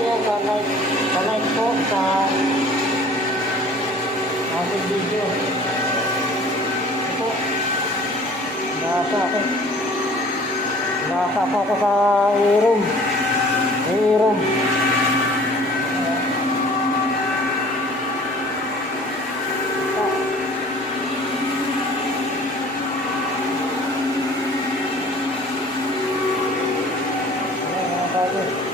yan, pa-like po sa ating video. Ito, nasa po ako sa e-room. Ayan,